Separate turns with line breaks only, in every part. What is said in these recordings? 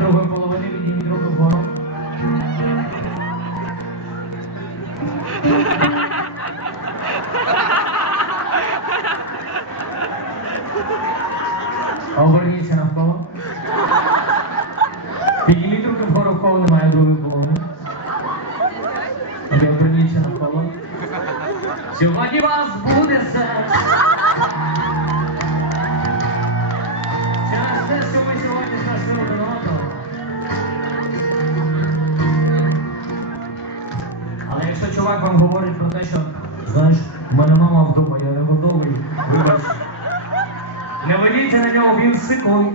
другої половини підніміть руку вгору. Оберніться навколо. Підніміть руки вгору, в кого немає другої половини. Окей, Оберніться навколо. Сьогодні у чувак вам говорить про те, що знаєш, в мене мама вдома, я не готовий, вибач. Не ведіться на нього, він сиклий.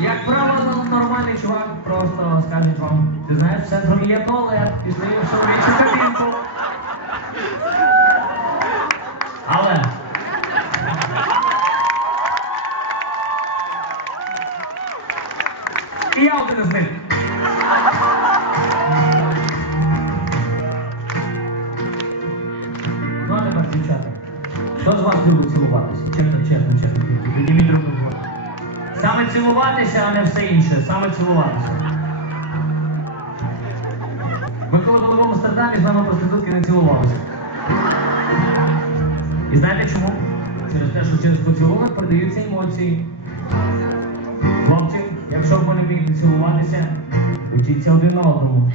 Як правило, нормальний чувак просто скаже вам, ти знаєш, в центрі є туалет, пішли в чоловічу кабінку. І я один із них. Ну, а тепер, дівчата. Хто з вас любить цілуватися? Чесно, чесно, чесно. Підніміть руку. Саме цілуватися, а не все інше. Саме цілуватися. Ми коли були в Амстердамі, з нами проститутки не цілувалися. І знаєте чому? Через те, що через поцілунок передаються емоції. Якщо ви не вмієте цілуватися, учіться один одному.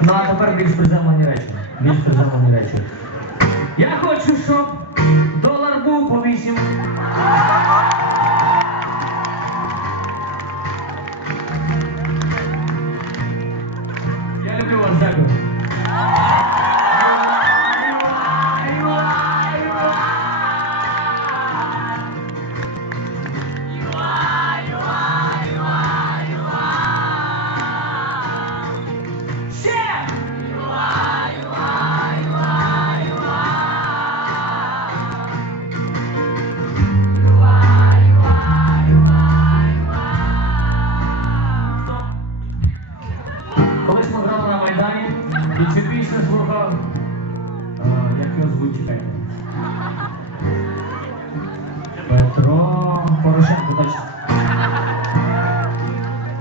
Ну а тепер більш приземлені речі. Більш приземлені речі. Я хочу, щоб долар як його звуть. Петро Порошенко, точно.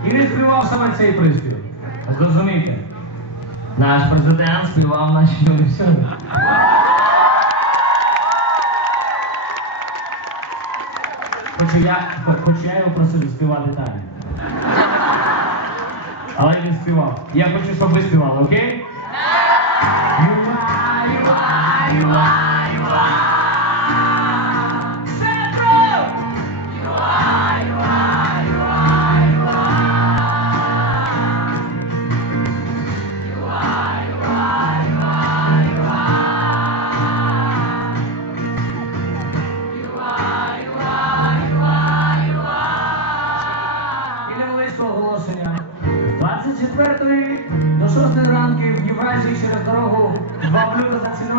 І він співав саме цей приспів. Зрозумійте, наш президент співав наші пісні. Хоч я, хоч я його просив співати далі. Але він співав. Я хочу, щоб ви співали, окей? Оголошення. З 24 до 6 ранку в Євразії через дорогу Vamos, Lucas, assim não